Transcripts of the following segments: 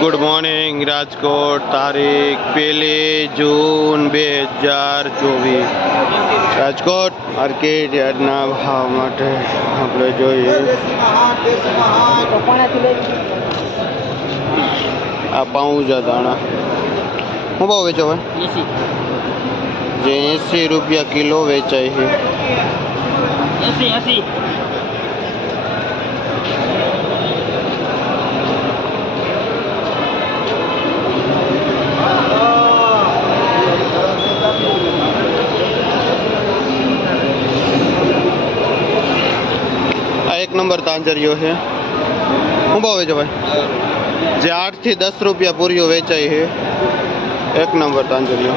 Good morning Rajkot तारीख 1 जून 2024 राजकोट मार्केट यार्डना भाव माटे આપણે જોઈએ આ પાઉંજા દાણા શું ભાવ વેચો ભાઈ? જે 80 રૂપિયા કિલો વેચાય છે। 80 एक नंबर तांजरियो है। શું ભાવ વેચો ભાઈ? જે 8 થી 10 રૂપિયા પૂરીઓ વેચાય છે। એક નંબર તાંજરિયો।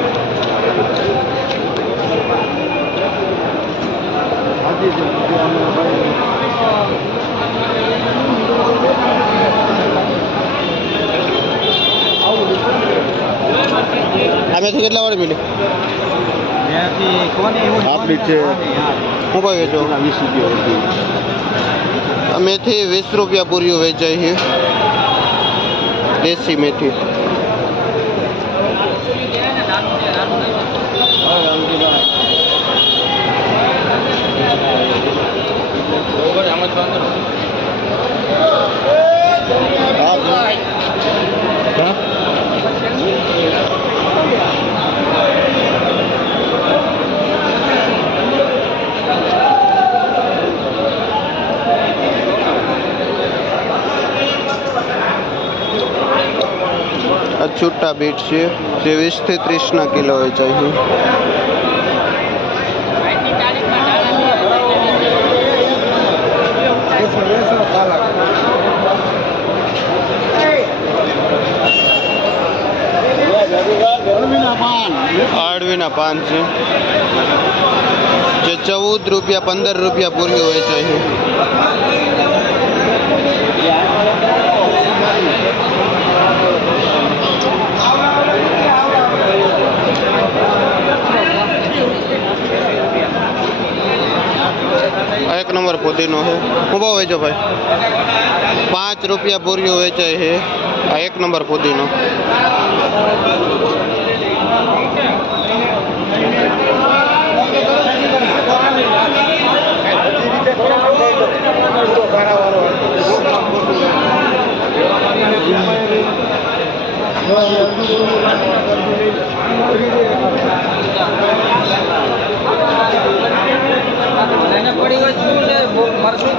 આ મેથી કેટલા વાળી મિલી? આપણી છે। શું ભાવ વેચો? 20 રૂપિયા। मेथी 20 रुपया पूरी वेचाई है। देसी मेथी छूटा बीट है। 20 થી 30 ना किलो वेचाई है। आड़वीना पान है। जे 14 रुपया 15 रुपया पूरी वेचाई है। एक नंबर पुदीनो है। શું ભાવ વેચો ભાઈ? 5 રૂપિયા પૂરીઓ વેચાય છે। આ એક નંબર પુદીનો।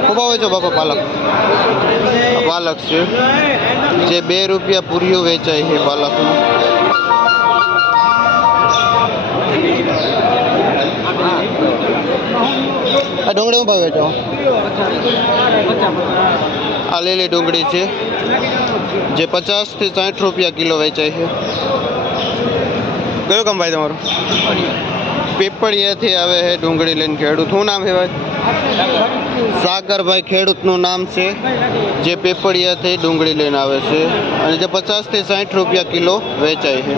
શું ભાવ વેચો બાપા? પાલક પાલક છે જે 2 રૂપિયા પૂરીઓ વેચાય છે। પાલકનું આ ડુંગળી શું ભાવ વેચો? આ લીલી ડુંગળી છે જે 50 થી 60 રૂપિયા કિલો વેચાય છે। કયું કામ ભાઈ તમારું? પીપળિયાથી આવે છે ડુંગળી લઈને ખેડૂત। શું નામ છે ભાઈ? સાગરભાઈ ખેડૂતનું નામ છે જે પીપળિયાથી ડુંગળી લઈને આવે છે અને જે 50 થી 60 રૂપિયા કિલો વેચાય છે।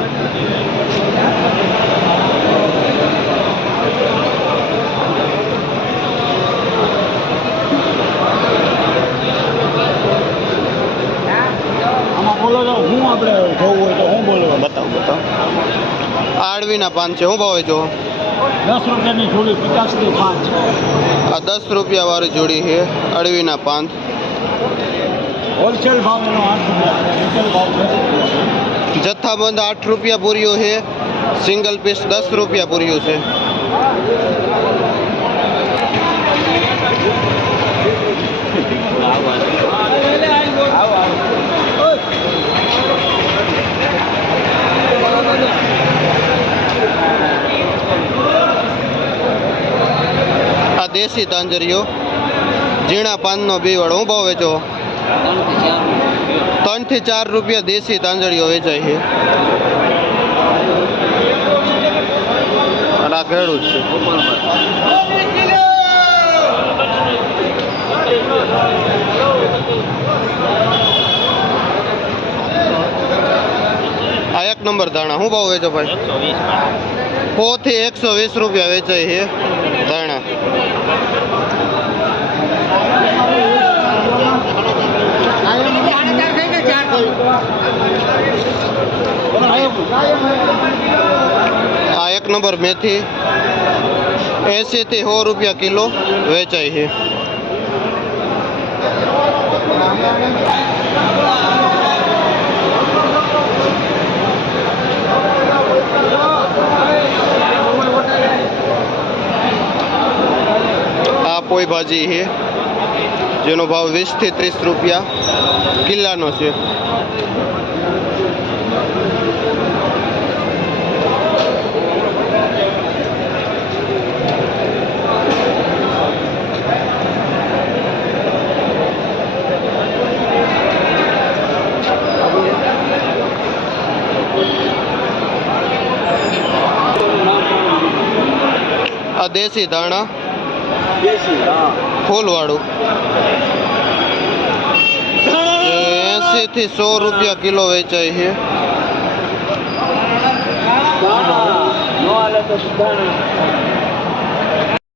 बताओ आड़वीना पान है। શું ભાવ વેચો? 10 રૂપિયાની જોડી 50 થી 5। આ 10 રૂપિયા વાળી જોડી છે અળવીના પાન। હોલસેલ ભાવ એનો 8 રૂપિયા રિટેલ ભાવ છે। જથ્થાબંધ 8 રૂપિયા પૂરીઓ છે। સિંગલ પીસ 10 રૂપિયા પૂરીઓ છે। આ દેશી તાંજરીઓ ઝીણા પાનનો બીવડ। શું ભાવ વેચો? 3 થી 4 રૂપિયા દેશી તાંજરીઓ વેચાય છે। અને આ ખેડૂત છે। આ એક નંબર ધાણા। શું ભાવ વેચો ભાઈ? 100 થી 120 રૂપિયા વેચાય છે ધાણા। આ 1 નંબર મેથી 80 થી 100 રૂપિયા કિલો વેચાય છે. આ પોઈ ભાજી છે જેનો ભાવ 20 થી 30 રૂપિયા કિલ્લાનો છે. આ દેશી ધાણા ફૂલવાળું 80 થી 100 રૂપિયા કિલો વેચાય છે. નો હાલે તો સુધારણા